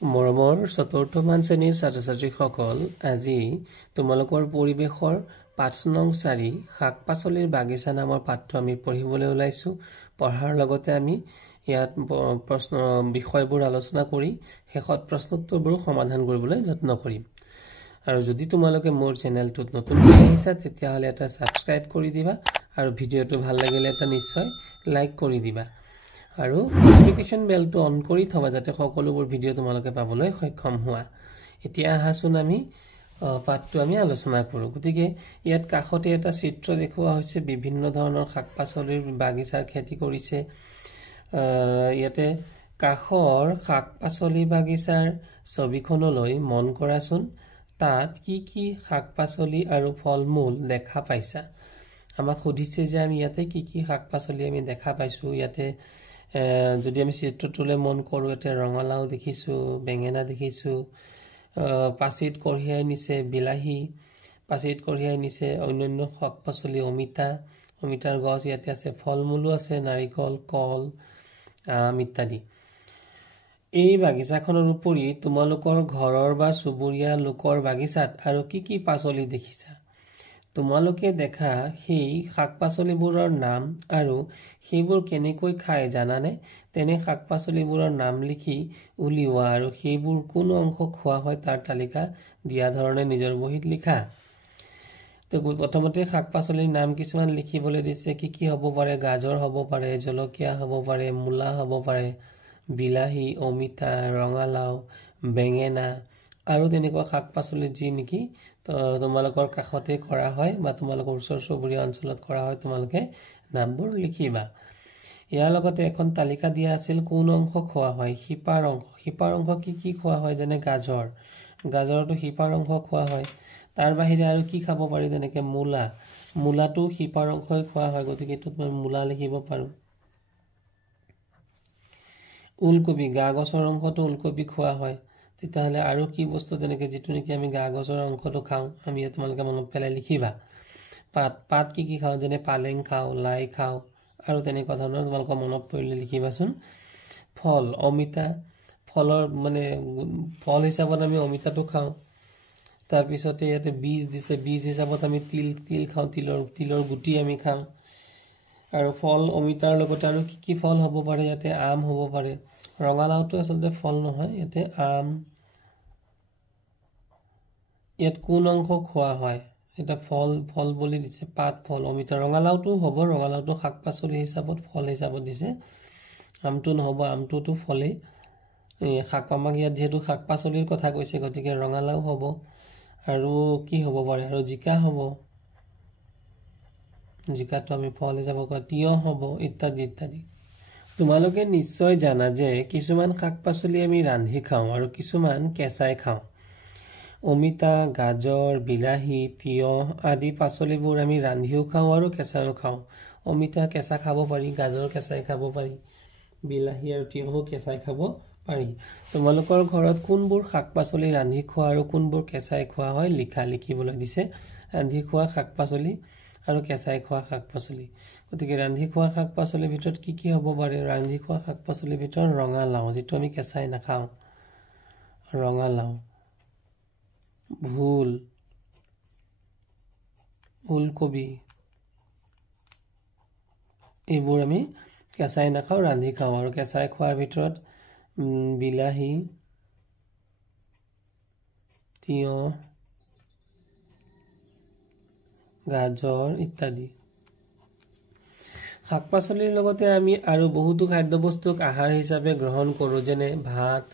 মৰমৰ চতুৰ্থমান শ্ৰেণীৰ ছাত্ৰ-ছাত্ৰীসকল আজি তোমালোকৰ পৰিৱেশৰ ৫ নং ৪ শাক পাচলিৰ বাগিচা নামৰ পাঠটো আমি পঢ়িবলৈ ওলাইছো পঢ়াৰ লগতে আমি ইয়াত প্ৰশ্ন বিষয়বোৰ আলোচনা কৰি শেষত প্ৰশ্নোত্তৰবোৰ সমাধান কৰিবলৈ যত্ন কৰিম আৰু যদি তোমালোকে মোৰ চেনেলটোত নতুনকৈ আহিছা তেতিয়াহ'লে এটা সাবস্ক্ৰাইব কৰি দিবা আৰু ভিডিঅ'টো ভাল লাগিলে এটা নিশ্চয় লাইক কৰি দিবা আৰু নটিফিকেশন বেলটো অন কৰি থবা যাতে সকলোবোৰ ভিডিও তোমালোকে পাবলৈ সক্ষম হোৱা এতিয়া আহাচোন আমি পাঠটো আমি আলোচনা কৰো গতিকে ইয়াত কাখতে এটা চিত্ৰ দেখুৱা হৈছে বিভিন্ন ধৰণৰ শাক-পাচলিৰ বাগিচাৰ খেতি কৰিছে ইয়াতে কাখৰ শাক-পাচলি বাগিচাৰ ছবিখনলৈ মন কৰাচোন তাত কি কি শাক-পাচলি আৰু ফল-মূল দেখা পাইছা আমাক সুধিছে যে আমি ইয়াতে কি কি শাক-পাচলি আমি দেখা পাইছো ইয়াতে যদি আমি চিত্ৰটোলে মন কৰো এতে ৰঙালাও দেখিছো বেঙেনা দেখিছো পাচিত কঢ়িয়াই নিছে বিলাহী পাচিত কঢ়িয়াই নিছে অন্যান্য শাক-পাচলি অমিতাৰ গছ ইয়াতে আছে ফল-মূলো আছে নাৰিকল কল আম ইত্যাদি এই বাগিচাখনৰ উপৰি তোমালোকৰ ঘৰৰ বা চুবুৰীয়া লোকৰ বাগিচাত আৰু কি কি পাচলি দেখিছা তোমালোকে দেখা সেই শাক-পাচলিবোৰৰ নাম আৰু সেইবোৰ কেনেকৈ খায় জানানে তেনে শাক-পাচলিবোৰৰ নাম লিখি উলিওৱা আৰু সেইবোৰ কোন অংশ খোৱা হয় তাৰ তালিকা দিয়া ধৰণে নিজৰ বহীত লিখা তো প্ৰথমতে শাক-পাচলিৰ নাম কিছুমান লিখিবলৈ দিছে কি কি হ'ব পাৰে গাজৰ হ'ব পাৰে জলকীয়া হ'ব পাৰে মূলা হ'ব পাৰে বিলাহী অমিতা ৰঙালাও বেঙেনা আৰু তেনেকুৱা শাক-পাচলি যি নেকি তোমালোকৰ কাখতে কৰা হয় বা তোমালোকৰ ওচৰ চুবুৰীয়া অঞ্চলত কৰা হয় তোমালোকে নামবোৰ লিখিবা ইয়াৰ লগতে এখন তালিকা দিয়া আছিল কোন অংশ খোৱা হয় হিপাৰ অংশ কি কি খোৱা হয় যেনে গাজৰটো হিপাৰ অংশ খোৱা হয় তাৰ বাহিৰে আৰু কি খাব পাৰি যেনেকে মূলাটো হিপাৰ অংশই খোৱা হয় গতিকে এটোত মই মূলা লিখিব পাৰো ওলকবি গাগছৰ অংশটো ওলকবি খোৱা হয় তেতিয়াহলে আৰু কি বস্তু যেনেকে যেটো নেকি আমি গাগছৰ অংশটো খাওঁ আমি তোমালোকে মনত পেলাই লিখিবা পাত কি কি খাওঁ যেনে পালেং খাওঁ লাই খাওঁ আৰু তেনেকুৱা ধৰণৰ তোমালোকে মনত পৰিলে লিখিবাচোন ফল অমিতা ফলৰ মানে ফল হিচাপত আমি অমিতাটো খাওঁ তাৰ পিছতে ইয়াতে বীজ দিছে বীজ হিচাপত আমি তিল খাওঁ তিলৰ গুটি আমি খাওঁ আৰু ফল অমিতাৰ লগতে আৰু কি কি ফল হ'ব পাৰে ইয়াতে আম হ'ব পাৰে ৰঙালাওটো আসলে ফল নহয় ইয়াতে আম ইয়াত কোন অংশ খোৱা হয় এটা ফল বুলি দিছে পাত ফল অমিতা ৰঙালাওটো হ'ব ৰঙালাওটো শাক-পাচলি হিচাপত ফল হিচাপত দিছে আমটো নহব আমটোটো ফলে আমাক ইয়াত যেহেতু শাক-পাচলিৰ কথা কৈছে গতিকে ৰঙালাও হ'ব আৰু কি হ'ব পাৰে আৰু জিকা হ'ব জিকাটো আমি ফল হিচাপত তিয়হ হ'ব ইত্যাদি ইত্যাদি তোমালোকে নিশ্চয় জানা যে কিছুমান শাক-পাচলি আমি ৰান্ধি খাওঁ আৰু কিছুমান কেঁচাই খাওঁ অমিতা গাজৰ বিলাহী তিয়হ আদি পাচলিবোৰ আমি ৰান্ধিও খাওঁ আৰু কেঁচাইও খাওঁ অমিতা কেঁচা খাব পাৰি গাজৰ কেঁচাই খাব পাৰি বিলাহী আৰু তিয়হও কেঁচাই খাব পাৰি তোমালোকৰ ঘৰত কোনবোৰ শাক-পাচলি ৰান্ধি খোৱা আৰু কোনবোৰ কেঁচাই খোৱা হয় লিখিবলৈ দিছে ৰান্ধি খোৱা শাক-পাচলি আৰু কেঁচাই খোৱা শাক-পাচলি গতিকে ৰান্ধি খোৱা শাক-পাচলিৰ ভিতৰত কি কি হ'ব পাৰে ৰান্ধি খোৱা শাক-পাচলিৰ ভিতৰত ৰঙালাও যেটো আমি কেঁচাই নাখাওঁ ৰঙালাও ভোল ওলকবি এইবোৰ আমি কেঁচাই নাখাওঁ ৰান্ধি খাওঁ আৰু কেঁচাই খোৱাৰ ভিতৰত বিলাহী তিয়হ গাজৰ ইত্যাদি শাক-পাচলিৰ লগতে আমি আৰু বহুতো খাদ্যবস্তুক আহাৰ হিচাপে গ্ৰহণ কৰো যেনে ভাত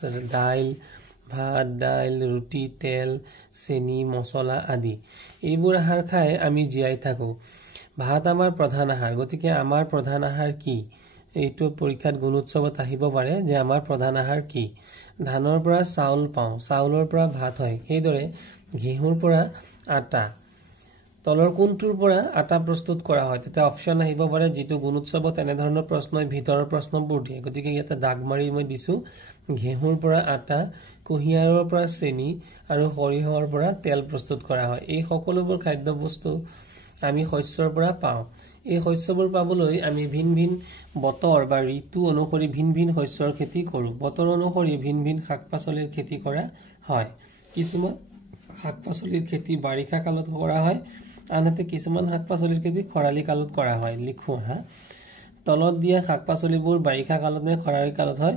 দাইল ৰুটি তেল চেনি মছলা আদি এইবোৰ আহাৰ খাই আমি জীয়াই থাকো ভাত আমাৰ প্ৰধান আহাৰ গতিকে আমাৰ প্ৰধান আহাৰ কি এইটো পৰীক্ষাত গুণোৎসৱত আহিব পাৰে যে আমাৰ প্ৰধান আহাৰ কি ধানৰ পৰা চাউল পাওঁ চাউলৰ পৰা ভাত হয় সেইদৰে ঘেঁহুৰ পৰা আটা তলৰ কোনটোৰ পৰা আটা প্ৰস্তুত কৰা হয় তেতিয়া অপচন আহিব পাৰে যেটো গুণোৎসৱত এনে ধৰণৰ প্ৰশ্নই ভিতৰৰ প্ৰশ্নবোৰ দিয়ে গতিকে ইয়াতে দাগ মাৰি মই দিছো ঘেঁহুৰ পৰা আটা কুঁহিয়াৰৰ পৰা চেনি আৰু সৰিয়হৰ পৰা তেল প্ৰস্তুত কৰা হয় এই সকলোবোৰ খাদ্যবস্তু আমি শস্যৰ পৰা পাওঁ এই শস্যবোৰ পাবলৈ আমি ভিন ভিন বতৰ বা ঋতু অনুসৰি ভিন ভিন শস্যৰ খেতি কৰোঁ। বতৰ অনুসৰি ভিন ভিন শাক পাচলিৰ খেতি কৰা হয়। কিছুমান শাক পাচলিৰ খেতি বাৰিষা কালত কৰা হয়, আনহাতে কিছুমান শাক পাচলিৰ খেতি খৰালি কালত কৰা হয়। লিখো হা, তলত দিয়া শাক পাচলিবোৰ বাৰিষা কালত নে খৰালি কালত হয়?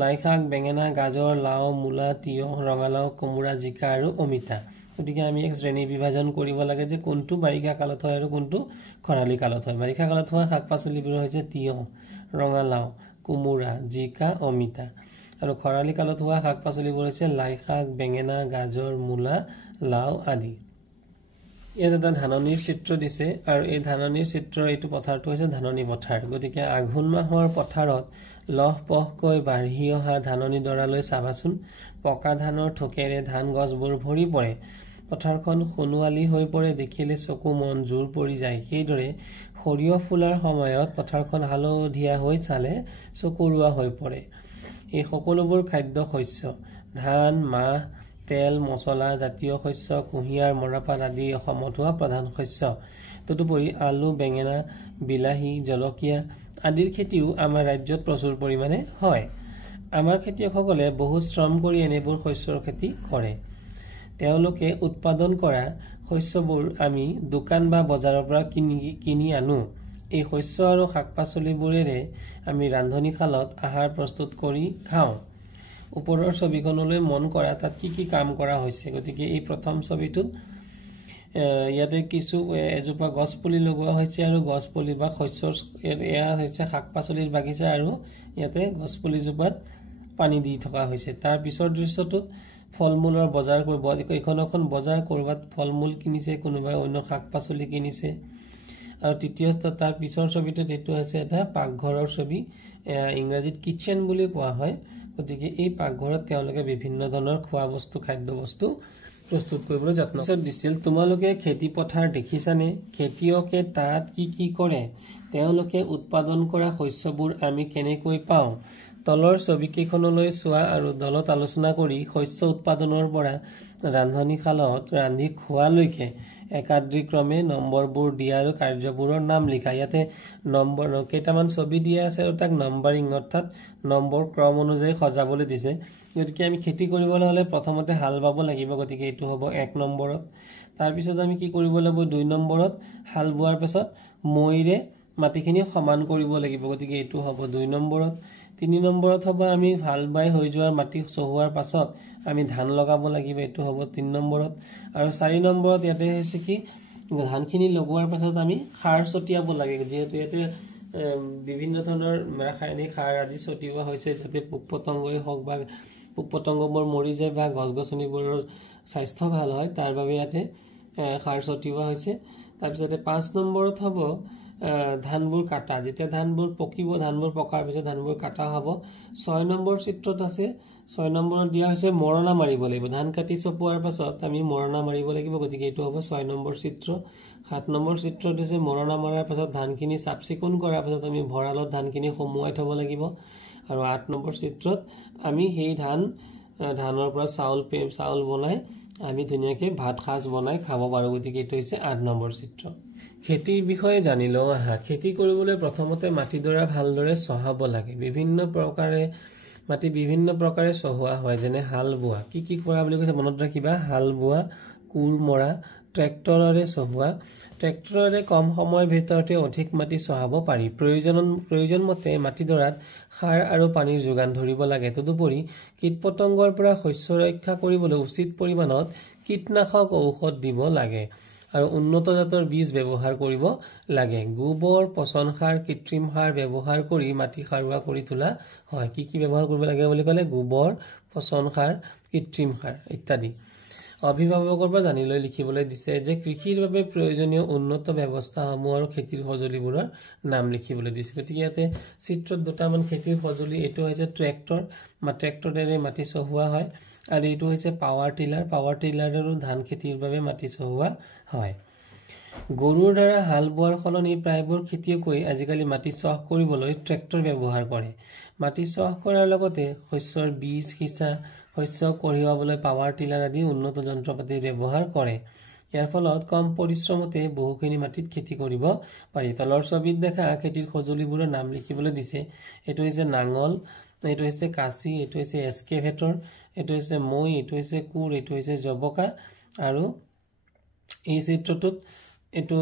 লাই শাক, বেঙেনা, গাজৰ, লাও, মূলা, তিয়হ, ৰঙালাও, কোমোৰা, জিকা আৰু অমিতা। গতিকে আমি এক শ্ৰেণী বিভাজন কৰিব লাগে যে কোনটো বাৰিষা কালত হয় আৰু কোনটো খৰালি কালত হয়। বাৰিষা কালত হোৱা শাক পাচলিবোৰ হৈছে তিয়হ, ৰঙালাও, কোমোৰা, জিকা, অমিতা। আৰু খৰালি কালত হোৱা শাক পাচলিবোৰ হৈছে লাই শাক, বেঙেনা, গাজৰ, মূলা, লাও আদি। ইয়াত এটা ধাননিৰ চিত্ৰ দিছে আৰু এই ধাননিৰ চিত্ৰৰ এইটো পথাৰটো হৈছে ধাননি পথাৰ। গতিকে আঘোণ মাহৰ পথাৰত লহ পহকৈ বাঢ়ি অহা ধাননি ডৰালৈ চাবাচোন। পকা ধানৰ ঠোকেৰে ধান গছবোৰ ভৰি পৰে। পথাৰখন সোণোৱালী হৈ পৰে, দেখিলে চকু মন জোৰ পৰি যায়। সেইদৰে সৰিয়হ ফুলাৰ সময়ত পথাৰখন হালধীয়া হৈ চালে চকুৰোৱা হৈ পৰে। এই সকলোবোৰ খাদ্য শস্য। ধান, মাহ, তেল, মছলা জাতীয় শস্য, কুঁহিয়াৰ, মৰাপাট আদি অসমত হোৱা প্ৰধান শস্য। তদুপৰি আলু, বেঙেনা, বিলাহী, জলকীয়া আদিৰ খেতিও আমাৰ ৰাজ্যত প্ৰচুৰ পৰিমাণে হয়। আমাৰ খেতিয়কসকলে বহু শ্ৰম কৰি এনেবোৰ শস্যৰ খেতি কৰে। তেওঁলোকে উৎপাদন কৰা শস্যবোৰ আমি দোকান বা বজাৰৰ পৰা কিনি আনো। এই শস্য আৰু শাক পাচলিবোৰেৰে আমি ৰান্ধনীশালত আহাৰ প্ৰস্তুত কৰি খাওঁ। ওপৰৰ ছবিখনলৈ মন কৰা, তাত কি কি কাম কৰা হৈছে। গতিকে এই প্ৰথম ছবিটোত ইয়াতে কিছু এজোপা গছ পুলি লগোৱা হৈছে আৰু গছ পুলি বা শস্যৰ এয়া হৈছে শাক পাচলিৰ বাগিচা আৰু ইয়াতে গছ পুলিজোপাত পানী দি থকা হৈছে। তাৰ পিছৰ দৃশ্যটোত ফল মূলৰ বজাৰ কৰিব, এইখন এখন বজাৰ, কৰবাত ফল মূল কিনিছে, কোনোবাই অন্য শাক পাচলি কিনিছে। আৰু তৃতীয় তাৰ পিছৰ ছবিটোত এইটো হৈছে এটা পাকঘৰৰ ছবি, ইংৰাজীত কিচেন বুলি কোৱা হয়। গতিকে এই পাকঘৰত তেওঁলোকে বিভিন্ন ধৰণৰ খোৱা বস্তু, খাদ্য বস্তু প্ৰস্তুত কৰিবলৈ যত্ন দিছিল। তোমালোকে খেতি পথাৰ দেখিছানে? খেতিয়কে তাত কি কি কৰে? তেওঁলোকে উৎপাদন কৰা শস্যবোৰ আমি কেনেকৈ পাওঁ? তলৰ ছবিকেইখনলৈ চোৱা আৰু দলত আলোচনা কৰি শস্য উৎপাদনৰ পৰা ৰান্ধনীশালত ৰান্ধি খোৱালৈকে একাদিক্ৰমে নম্বৰবোৰ দিয়া আৰু কাৰ্যবোৰৰ নাম লিখা। ইয়াতে নম্বৰ কেইটামান ছবি দিয়া আছে আৰু তাক নম্বৰিং অৰ্থাৎ নম্বৰ ক্ৰম অনুযায়ী সজাবলৈ দিছে। গতিকে আমি খেতি কৰিবলৈ হলে প্ৰথমতে হাল বাব লাগিব। গতিকে এইটো হ'ব 1 নম্বৰত। তাৰপিছত আমি কি কৰিব লাগিব? 2 নম্বৰত হাল বোৱাৰ পিছত মৈৰে মাটিখিনি সমান কৰিব লাগিব। গতিকে এইটো হ'ব 2 নম্বৰত। 3 নম্বৰত হ'ব আমি হাল বাই হৈ যোৱাৰ মাটি চহোৱাৰ পাছত আমি ধান লগাব লাগিব। এইটো হ'ব 3 নম্বৰত। আৰু 4 নম্বৰত ইয়াতে হৈছে কি, ধানখিনি লগোৱাৰ পাছত আমি সাৰ ছটিয়াব লাগে। যিহেতু ইয়াতে বিভিন্ন ধৰণৰ ৰাসায়নিক সাৰ আদি ছটিওৱা হৈছে যাতে পোক পতংগই হওক বা পোক পতংগবোৰ মৰি যায় বা গছ গছনিবোৰৰ স্বাস্থ্য ভাল হয়, তাৰ বাবে ইয়াতে সাৰ ছটিওৱা হৈছে। তাৰপিছতে 5 নম্বৰত হ'ব ধানবোৰ কাটা। যেতিয়া ধানবোৰ পকিব, ধানবোৰ পকাৰ পিছত ধানবোৰ কাটা হ'ব। 6 নম্বৰ চিত্ৰত আছে, 6 নম্বৰত দিয়া হৈছে মৰণা মাৰিব লাগিব। ধান কাটি চপোৱাৰ পাছত আমি মৰণা মাৰিব লাগিব। গতিকে এইটো হ'ব 6 নম্বৰ চিত্ৰ। 7 নম্বৰ চিত্ৰত হৈছে মৰণা মৰাৰ পাছত ধানখিনি চাফ চিকুণ কৰাৰ পাছত আমি ভঁৰালত ধানখিনি সোমোৱাই থব লাগিব। আৰু 8 নম্বৰ চিত্ৰত আমি সেই ধানৰ পৰা চাউল বনাই আমি ধুনীয়াকৈ ভাত সাজ বনাই খাব পাৰোঁ। গতিকে এইটো হৈছে 8 নম্বৰ চিত্ৰ। খেতিৰ বিষয়ে জানি লওঁ আহা। খেতি কৰিবলৈ প্ৰথমতে মাটিডৰা ভালদৰে চহাব লাগে। মাটি বিভিন্ন প্ৰকাৰে চহোৱা হয়, যেনে হাল বোৱা। কি কি কৰা বুলি কৈছে মনত ৰাখিবা। হাল বোৱা, কোৰ মৰা, ট্ৰেক্টৰেৰে চহোৱা। ট্ৰেক্টৰেৰে কম সময়ৰ ভিতৰতে অধিক মাটি চহাব পাৰি। প্ৰয়োজন মতে মাটিডৰাত সাৰ আৰু পানীৰ যোগান ধৰিব লাগে। তদুপৰি কীট পতংগৰ পৰা শস্য ৰক্ষা কৰিবলৈ উচিত পৰিমাণত কীটনাশক ঔষধ দিব লাগে আৰু উন্নত জাতৰ বীজ ব্যৱহাৰ কৰিব লাগে। গোবৰ, পচন সাৰ, কৃত্ৰিম সাৰ ব্যৱহাৰ কৰি মাটি সাৰুৱা কৰি তোলা হয়। কি কি ব্যৱহাৰ কৰিব লাগে বুলি ক'লে? গোবৰ, পচন সাৰ, কৃত্ৰিম সাৰ ইত্যাদি। অভিভাৱকৰ পৰা জানি লৈ লিখিবলৈ দিছে যে কৃষিৰ বাবে প্ৰয়োজনীয় উন্নত ব্যৱস্থাসমূহ আৰু খেতিৰ সঁজুলিবোৰৰ নাম লিখিবলৈ দিছে। গতিকে ইয়াতে চিত্ৰত দুটামান খেতিৰ সঁজুলি, এইটো হৈছে ট্ৰেক্টৰ, ট্ৰেক্টৰেৰে মাটি চহোৱা হয়, আৰু এইটো হৈছে পাৱাৰ টিলাৰেৰো ধান খেতিৰ বাবে মাটি চহোৱা হয়। গৰুৰ দ্বাৰা হাল বোৱাৰ সলনি প্ৰায়বোৰ খেতিয়কৈ আজিকালি মাটি চহ কৰিবলৈ ট্ৰেক্টৰ ব্যৱহাৰ কৰে। মাটি চহ কৰাৰ লগতে শস্যৰ বীজ সিঁচা, শস্য কঢ়িয়াবলৈ পাৱাৰ টিলাৰ আদি উন্নত যন্ত্ৰপাতি ব্যৱহাৰ কৰে। ইয়াৰ ফলত কম পৰিশ্ৰমতে বহুখিনি মাটিত খেতি কৰিব পাৰি। তলৰ ছবিত দেখা খেতিৰ সঁজুলিবোৰৰ নাম লিখিবলৈ দিছে। এইটো হৈছে নাঙল, এইটো হৈছে কাঁচি, এইটো হৈছে এক্সকেভেটৰ, এইটো হৈছে মই, এইটো হৈছে কোৰ, এইটো হৈছে জবকা, আৰু এই চিত্ৰটোত এইটো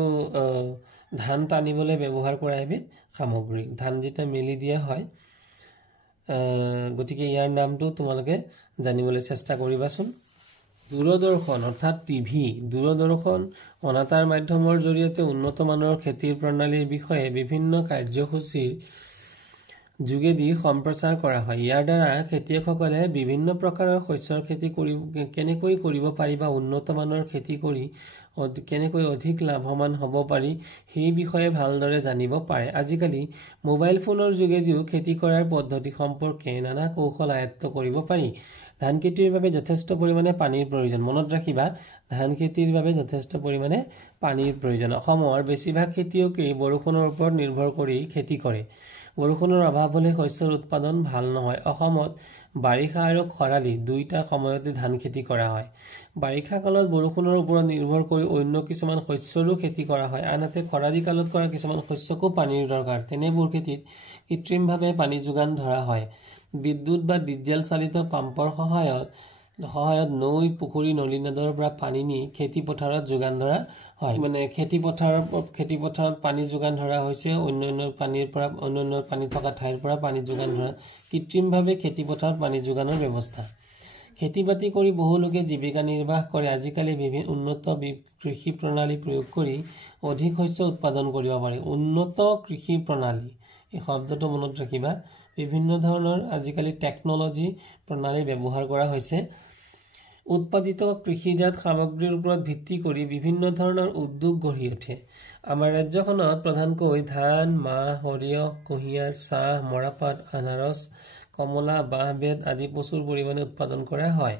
ধান টানিবলৈ ব্যৱহাৰ কৰা এবিধ সামগ্ৰী। ধান যেতিয়া মেলি দিয়া হয়, গতিকে ইয়াৰ নামটো তোমালোকে জানিবলৈ চেষ্টা কৰিবাচোন। দূৰদৰ্শন অৰ্থাৎ টিভি, দূৰদৰ্শন অনাতাঁৰ মাধ্যমৰ জৰিয়তে উন্নত মানৰ খেতিৰ প্ৰণালীৰ বিষয়ে বিভিন্ন কাৰ্যসূচীৰ যোগেদি সম্প্ৰচাৰ কৰা হয়। ইয়াৰ দ্বাৰা খেতিয়কসকলে বিভিন্ন প্ৰকাৰৰ শস্যৰ খেতি কেনেকৈ কৰিব পাৰি বা উন্নত মানৰ খেতি কৰি কেনেকৈ অধিক লাভৱান হ'ব পাৰি সেই বিষয়ে ভালদৰে জানিব পাৰে। আজিকালি মোবাইল ফোনৰ যোগেদিও খেতি কৰাৰ পদ্ধতি সম্পৰ্কে নানা কৌশল আয়ত্ত কৰিব পাৰি। ধান খেতিৰ বাবে যথেষ্ট পৰিমাণে পানীৰ প্ৰয়োজন। মনত ৰাখিবা, ধান খেতিৰ বাবে যথেষ্ট পৰিমাণে পানীৰ প্ৰয়োজন। অসমৰ বেছিভাগ খেতিয়কেই বৰষুণৰ ওপৰত নিৰ্ভৰ কৰি খেতি কৰে। বৰষুণৰ অভাৱ হ'লে শস্যৰ উৎপাদন ভাল নহয়। অসমত বাৰিষা আৰু খৰালি দুয়োটা সময়তে ধান খেতি কৰা হয়। বাৰিষা কালত বৰষুণৰ ওপৰত নিৰ্ভৰ কৰি অন্য কিছুমান শস্যৰো খেতি কৰা হয়। আনহাতে খৰালি কালত কৰা কিছুমান শস্যকো পানীৰ দৰকাৰ। তেনেবোৰ খেতিত কৃত্ৰিমভাৱে পানী যোগান ধৰা হয়। বিদ্যুৎ বা ডিজেল চালিত পাম্পৰ সহায়ত নৈ, পুখুৰী, নলী নদৰ পৰা পানী নি খেতি পথাৰত যোগান ধৰা হয়। খেতি পথাৰত পানী যোগান ধৰা হৈছে অন্যান্য পানী থকা ঠাইৰ পৰা পানী যোগান ধৰা কৃত্ৰিমভাৱে খেতি পথাৰত পানী যোগানৰ ব্যৱস্থা। খেতি বাতি কৰি বহু লোকে জীৱিকা নিৰ্বাহ কৰে। আজিকালি বিভিন্ন উন্নত কৃষি প্ৰণালী প্ৰয়োগ কৰি অধিক শস্য উৎপাদন কৰিব পাৰি। উন্নত কৃষি প্ৰণালী, এই শব্দটো মনত ৰাখিবা। বিভিন্ন ধৰণৰ আজিকালি টেকনলজি প্ৰণালী ব্যৱহাৰ কৰা হৈছে। উৎপাদিত কৃষিজাত সামগ্ৰীৰ ওপৰত ভিত্তি কৰি বিভিন্ন ধৰণৰ উদ্যোগ গঢ়ি উঠে। আমাৰ ৰাজ্যখনত প্ৰধানকৈ ধান, মাহ, সৰিয়হ, কুঁহিয়াৰ, চাহ, মৰাপাট, আনাৰস, কমলা, বাঁহ, বেত আদি প্ৰচুৰ পৰিমাণে উৎপাদন কৰা হয়।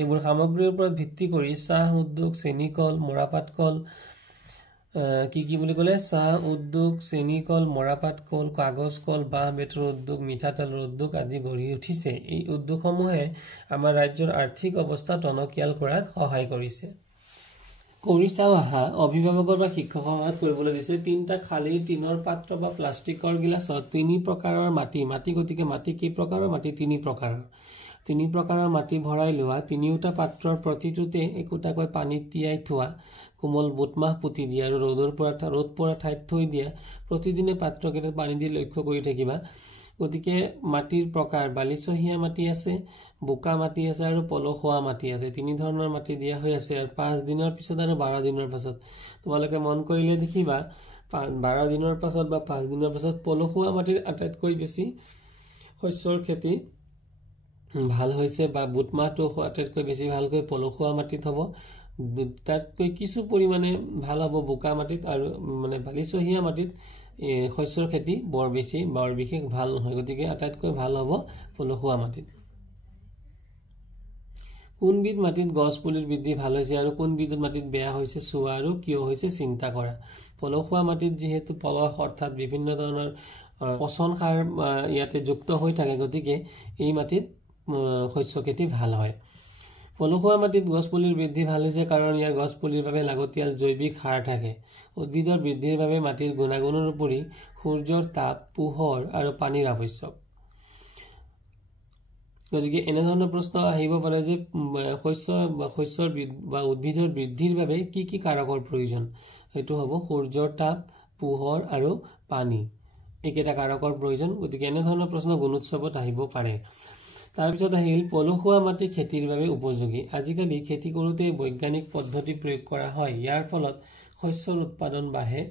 এইবোৰ সামগ্ৰীৰ ওপৰত ভিত্তি কৰি চাহ উদ্যোগ, চেনিকল, মৰাপাট কল, চাহ উদ্যোগ, চেনিকল, মৰাপাট কল, কাগজ কল, বাঁহ বেতৰ উদ্যোগ, মিঠাতেলৰ উদ্যোগ আদি গঢ়ি উঠিছে। এই উদ্যোগসমূহে আমাৰ ৰাজ্যৰ আৰ্থিক অৱস্থা টনকিয়াল কৰাত সহায় কৰিছে। কৰি চাও আহা, অভিভাৱকৰ বা শিক্ষকসকলক কৰিবলৈ দিছে 3টা খালী টিনৰ পাত্ৰ বা প্লাষ্টিকৰ গিলাচত 3 প্ৰকাৰৰ মাটি, গতিকে মাটি কেই প্ৰকাৰৰ? মাটি 3 প্ৰকাৰৰ। 3 প্ৰকাৰৰ মাটি ভৰাই লোৱা। 3টা পাত্ৰৰ প্ৰতিটোতে একোটাকৈ পানীত তিয়াই থোৱা। কোমল বুটমাহ পুতি দিয়া আৰু ৰ'দ পৰা ঠাইত থৈ দিয়া। প্ৰতিদিনে পাত্ৰকেইটাত পানী দি লক্ষ্য কৰি থাকিবা। গতিকে মাটিৰ প্ৰকাৰ বালিচহীয়া মাটি আছে, বোকা মাটি আছে আৰু পলসুৱা মাটি আছে। 3 ধৰণৰ মাটি দিয়া হৈ আছে। আৰু 5 দিনৰ পিছত আৰু 12 দিনৰ পাছত তোমালোকে মন কৰিলে দেখিবা 12 দিনৰ পাছত বা 5 দিনৰ পাছত পলসুৱা মাটিৰ আটাইতকৈ বেছি শস্যৰ খেতি ভাল হৈছে, বা বুট মাহটো আটাইতকৈ বেছি ভালকৈ পলসুৱা মাটিত হ'ব। তাতকৈ কিছু পৰিমাণে ভাল হ'ব বোকা মাটিত, আৰু বালিচহীয়া মাটিত শস্যৰ খেতি বৰ বিশেষ ভাল নহয়। গতিকে আটাইতকৈ ভাল হ'ব পলসুৱা মাটিত। কোনবিধ মাটিত গছ পুলিৰ বৃদ্ধি ভাল হৈছে আৰু কোনবিধ মাটিত বেয়া হৈছে চোৱা আৰু কিয় হৈছে চিন্তা কৰা। পলসুৱা মাটিত যিহেতু পলস অৰ্থাৎ বিভিন্ন ধৰণৰ পচন সাৰ ইয়াতে যুক্ত হৈ থাকে, গতিকে এই মাটিত শস্য খেতি ভাল হয়। পলসুৱা মাটিত গছ পুলিৰ বৃদ্ধি ভাল হৈছে কাৰণ ইয়াৰ গছ পুলিৰ বাবে লাগতিয়াল জৈৱিক সাৰ থাকে। উদ্ভিদৰ বৃদ্ধিৰ বাবে মাটিৰ গুণাগুণৰ উপৰি সূৰ্যৰ তাপ, পোহৰ আৰু পানীৰ আৱশ্যক। গতিকে এনেধৰণৰ প্ৰশ্ন আহিব পাৰে যে শস্যৰ বা উদ্ভিদৰ বৃদ্ধিৰ বাবে কি কি কাৰকৰ প্ৰয়োজন? এইটো হ'ব সূৰ্যৰ তাপ, পোহৰ আৰু পানী, এইকেইটা কাৰকৰ প্ৰয়োজন। গতিকে এনেধৰণৰ প্ৰশ্ন গুণোৎসৱত আহিব পাৰে। তাৰপিছত আহিল পলসুৱা মাটি খেতিৰ বাবে উপযোগী। আজিকালি খেতি কৰোঁতে বৈজ্ঞানিক পদ্ধতি প্ৰয়োগ কৰা হয়। ইয়াৰ ফলত শস্যৰ উৎপাদন বাঢ়ে,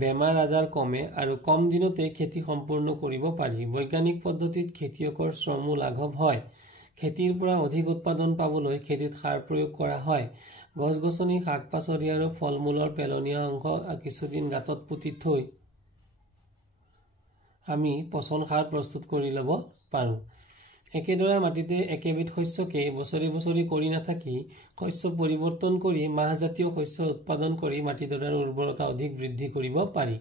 বেমাৰ আজাৰ কমে আৰু কম দিনতে খেতি সম্পূৰ্ণ কৰিব পাৰি। বৈজ্ঞানিক পদ্ধতিত খেতিয়কৰ শ্ৰমো লাঘৱ হয়। খেতিৰ পৰা অধিক উৎপাদন পাবলৈ খেতিত সাৰ প্ৰয়োগ কৰা হয়। গছ গছনি, শাক পাচলি আৰু ফল মূলৰ পেলনীয়া অংশ কিছুদিন গাঁতত পুতি থৈ আমি পচন সাৰ প্ৰস্তুত কৰি ল'ব পাৰোঁ। একেডৰা মাটিতে একেবিধ শস্যকে বছৰি কৰি নাথাকি শস্য পৰিৱৰ্তন কৰি মাহজাতীয় শস্য উৎপাদন কৰি মাটিডৰাৰ উৰ্বৰতা অধিক বৃদ্ধি কৰিব পাৰি।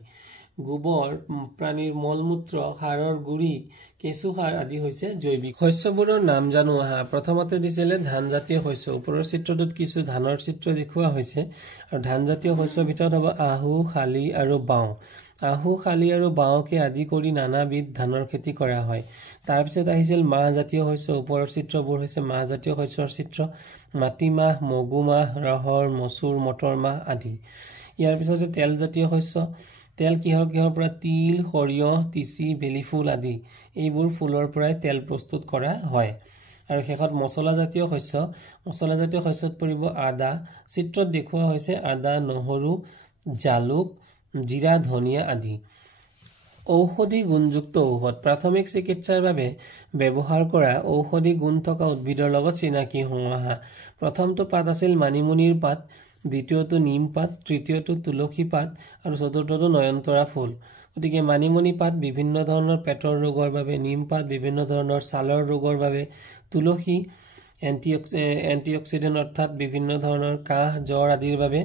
গোবৰ, প্ৰাণীৰ মলমূত্ৰ, সাৰৰ গুড়ি, কেঁচু সাৰ আদি হৈছে জৈৱিক। শস্যবোৰৰ নাম জানো আহা। প্ৰথমতে দিছিলে ধান জাতীয় শস্য। ওপৰৰ চিত্ৰটোত কিছু ধানৰ চিত্ৰ দেখুওৱা হৈছে আৰু ধান জাতীয় শস্যৰ ভিতৰত হ'ব আহু, শালি আৰু বাও। আহু, শালি আৰু বাওকে আদি কৰি নানাবিধ ধানৰ খেতি কৰা হয়। তাৰপিছত আহিছিল মাহ জাতীয় শস্য। ওপৰৰ চিত্ৰবোৰ হৈছে মাহ জাতীয় শস্যৰ চিত্ৰ। মাটিমাহ, মগুমাহ, ৰহৰ, মচুৰ, মটৰ মাহ আদি। ইয়াৰ পিছতে তেল জাতীয় শস্য। তেল কিহৰ পৰা? তিল, সৰিয়হ, তিচি, বেলি ফুল আদি। এইবোৰ ফুলৰ পৰাই তেল প্ৰস্তুত কৰা হয়। আৰু শেষত মছলা জাতীয় শস্য। মছলা জাতীয় শস্যত পৰিব আদা। চিত্ৰত দেখুওৱা হৈছে আদা, নহৰু, জালুক, জিৰা, ধনিয়া আদি। ঔষধি গুণযুক্ত ঔষধ। প্ৰাথমিক চিকিৎসাৰ বাবে ব্যৱহাৰ কৰা ঔষধি গুণ থকা উদ্ভিদৰ লগত চিনাকি হওঁ আহা। প্ৰথমটো পাত আছিল মানিমুনিৰ পাত, দ্বিতীয়টো নিম পাত, তৃতীয়টো তুলসী পাত আৰু চতুৰ্থটো নয়নতৰা ফুল। গতিকে মানিমুনি পাত বিভিন্ন ধৰণৰ পেটৰ ৰোগৰ বাবে, নিম পাত বিভিন্ন ধৰণৰ ছালৰ ৰোগৰ বাবে, তুলসী এণ্টিঅক্সিডেণ্ট অৰ্থাৎ বিভিন্ন ধৰণৰ কাহ, জ্বৰ আদিৰ বাবে,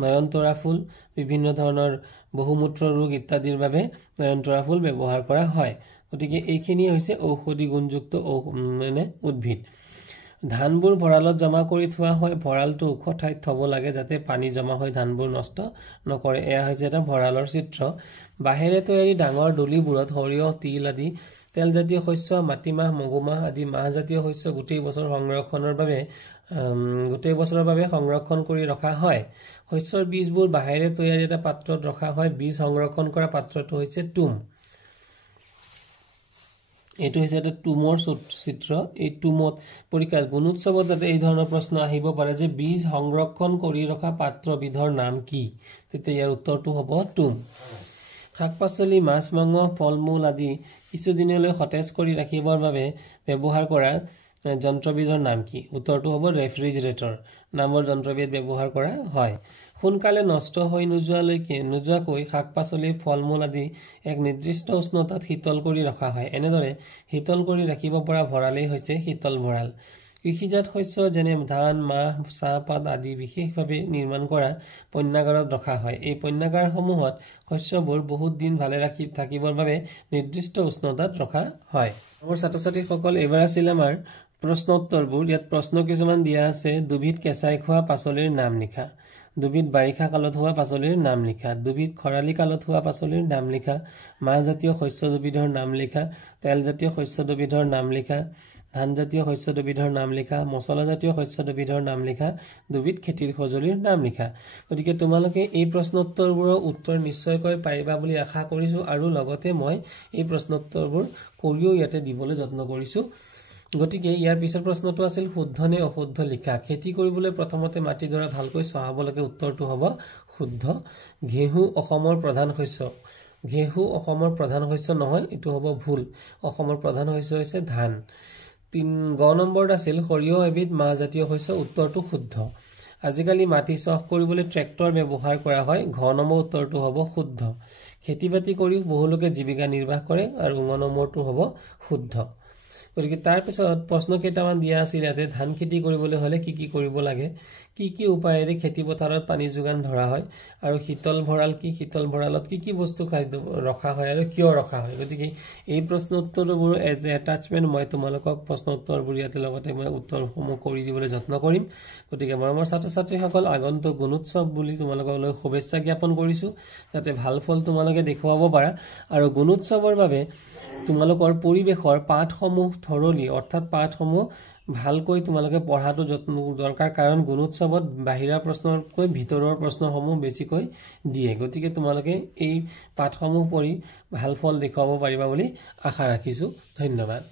নয়নতৰা ফুল বিভিন্ন ধৰণৰ বহুমূত্ৰ ৰোগ ইত্যাদিৰ বাবে নয়নতৰা ফুল ব্যৱহাৰ কৰা হয়। গতিকে এইখিনি হৈছে ঔষধি গুণযুক্ত উদ্ভিদ। ধানবোৰ ভঁৰালত জমা কৰি থোৱা হয়। ভঁৰালটো ওখ ঠাইত থব লাগে যাতে পানী জমা হৈ ধানবোৰ নষ্ট নকৰে। এয়া হৈছে এটা ভঁৰালৰ চিত্ৰ। বাঁহেৰে তৈয়াৰী ডাঙৰ ডলিবোৰত সৰিয়হ, তিল আদি তেলজাতীয় শস্য, মাটিমাহ, মগুমাহ আদি মাহজাতীয় শস্য গোটেই বছৰৰ বাবে সংৰক্ষণ কৰি ৰখা হয়। শস্যৰ বীজবোৰ বাঁহেৰে তৈয়াৰী এটা পাত্ৰত ৰখা হয়। বীজ সংৰক্ষণ কৰা পাত্ৰটো হৈছে তুম। এইটো হৈছে এটা তুমৰ চিত্ৰ। এই তুমত পৰীক্ষাত গুণোৎসৱত যাতে এই ধৰণৰ প্ৰশ্ন আহিব পাৰে যে বীজ সংৰক্ষণ কৰি ৰখা পাত্ৰবিধৰ নাম কি, তেতিয়া ইয়াৰ উত্তৰটো হ'ব তুম। শাক পাচলি, মাছ মাংস, ফল মূল আদি কিছুদিনলৈ সতেজ কৰি ৰাখিবৰ বাবে ব্যৱহাৰ কৰা যন্ত্ৰবিধৰ নাম কি? উত্তৰটো হ'ব ৰেফ্ৰিজাৰেটৰ নামৰ যন্ত্ৰবিধ ব্যৱহাৰ কৰা হয়। সোনকালে নষ্ট হৈ নোযোৱাকৈ শাক পাচলি, ফল মূল আদি এক নিৰ্দিষ্ট উষ্ণতাত শীতল কৰি ৰখা হয়। এনেদৰে শীতল কৰি ৰাখিব পৰা ভঁৰালেই হৈছে শীতল ভঁৰাল। কৃষিজাত শস্য যেনে ধান, মাহ, চাহপাত আদি বিশেষভাৱে নিৰ্মাণ কৰা পণ্যাগাৰত ৰখা হয়। এই পণ্যাগাৰসমূহত শস্যবোৰ বহুত দিন ভালে থাকিবৰ বাবে নিৰ্দিষ্ট উষ্ণতাত ৰখা হয়। মোৰ ছাত্ৰ ছাত্ৰীসকল, এইবাৰ আছিল আমাৰ প্ৰশ্ন উত্তৰবোৰ। ইয়াত প্ৰশ্ন কিছুমান দিয়া আছে। দুবিধ কেঁচাই খোৱা পাচলিৰ নাম লিখা। দুবিধ বাৰিষা কালত হোৱা পাচলিৰ নাম লিখা। দুবিধ খৰালি কালত হোৱা পাচলিৰ নাম লিখা। মাহজাতীয় শস্য দুবিধৰ নাম লিখা। তেলজাতীয় শস্য দুবিধৰ নাম লিখা। ধানজাতীয় শস্য দুবিধৰ নাম লিখা। মছলাজাতীয় শস্য দুবিধৰ নাম লিখা। দুবিধ খেতিৰ সঁজুলিৰ নাম লিখা। গতিকে তোমালোকে এই প্ৰশ্ন উত্তৰবোৰৰ উত্তৰ নিশ্চয়কৈ পাৰিবা বুলি আশা কৰিছোঁ আৰু লগতে মই এই প্ৰশ্ন উত্তৰবোৰ কৰিও ইয়াতে দিবলৈ যত্ন কৰিছোঁ। গতিকে ইয়াৰ পিছৰ প্ৰশ্নটো আছিল শুদ্ধ নে অশুদ্ধ লিখা। খেতি কৰিবলৈ প্ৰথমতে মাটিডৰা ভালকৈ চহাব লাগে। উত্তৰটো হ'ব শুদ্ধ। ঘেঁহু অসমৰ প্ৰধান শস্য। ঘেঁহু অসমৰ প্ৰধান শস্য নহয়, এইটো হ'ব ভুল। অসমৰ প্ৰধান শস্য হৈছে ধান। 3 নম্বৰত আছিল সৰিয়হ এবিধ মাহজাতীয় শস্য। উত্তৰটো শুদ্ধ। আজিকালি মাটি চহ কৰিবলৈ ট্ৰেক্টৰ ব্যৱহাৰ কৰা হয়। নম্বৰ উত্তৰটো হ'ব শুদ্ধ। খেতি বাতি কৰিও বহুলোকে জীৱিকা নিৰ্বাহ কৰে আৰু নম্বৰটো হ'ব শুদ্ধ। গতিকে তাৰপিছত প্ৰশ্ন কেইটামান দিয়া আছিল ইয়াতে। ধান খেতি কৰিবলৈ হ'লে কি কি কৰিব লাগে, কি কি উপায়েৰে খেতি পথাৰত পানী যোগান ধৰা হয়, আৰু শীতল ভঁৰাল কি, শীতল ভঁৰালত কি কি বস্তু ৰখা হয় আৰু কিয় ৰখা হয়। গতিকে এই প্ৰশ্ন উত্তৰবোৰ এজ এ এটাচমেণ্ট মই তোমালোকক প্ৰশ্ন উত্তৰবোৰ ইয়াতে লগতে মই উত্তৰসমূহ কৰি দিবলৈ যত্ন কৰিম। গতিকে মৰমৰ ছাত্ৰ ছাত্ৰীসকল, আগন্তুক গুণোৎসৱ বুলি তোমালোকলৈ শুভেচ্ছা জ্ঞাপন কৰিছোঁ, যাতে ভাল ফল তোমালোকে দেখুৱাব পাৰা। আৰু গুণোৎসৱৰ বাবে তোমালোকৰ পৰিৱেশৰ পাঠসমূহ থৰলি অৰ্থাৎ পাঠসমূহ ভালকৈ তোমালোকে পঢ়াটো দৰকাৰ। কাৰণ গুণোৎসৱত বাহিৰা প্ৰশ্নতকৈ ভিতৰৰ প্ৰশ্নসমূহ বেছিকৈ দিয়ে। গতিকে তোমালোকে এই পাঠসমূহ পঢ়ি ভাল ফল দেখুৱাব পাৰিবা বুলি আশা ৰাখিছোঁ। ধন্যবাদ।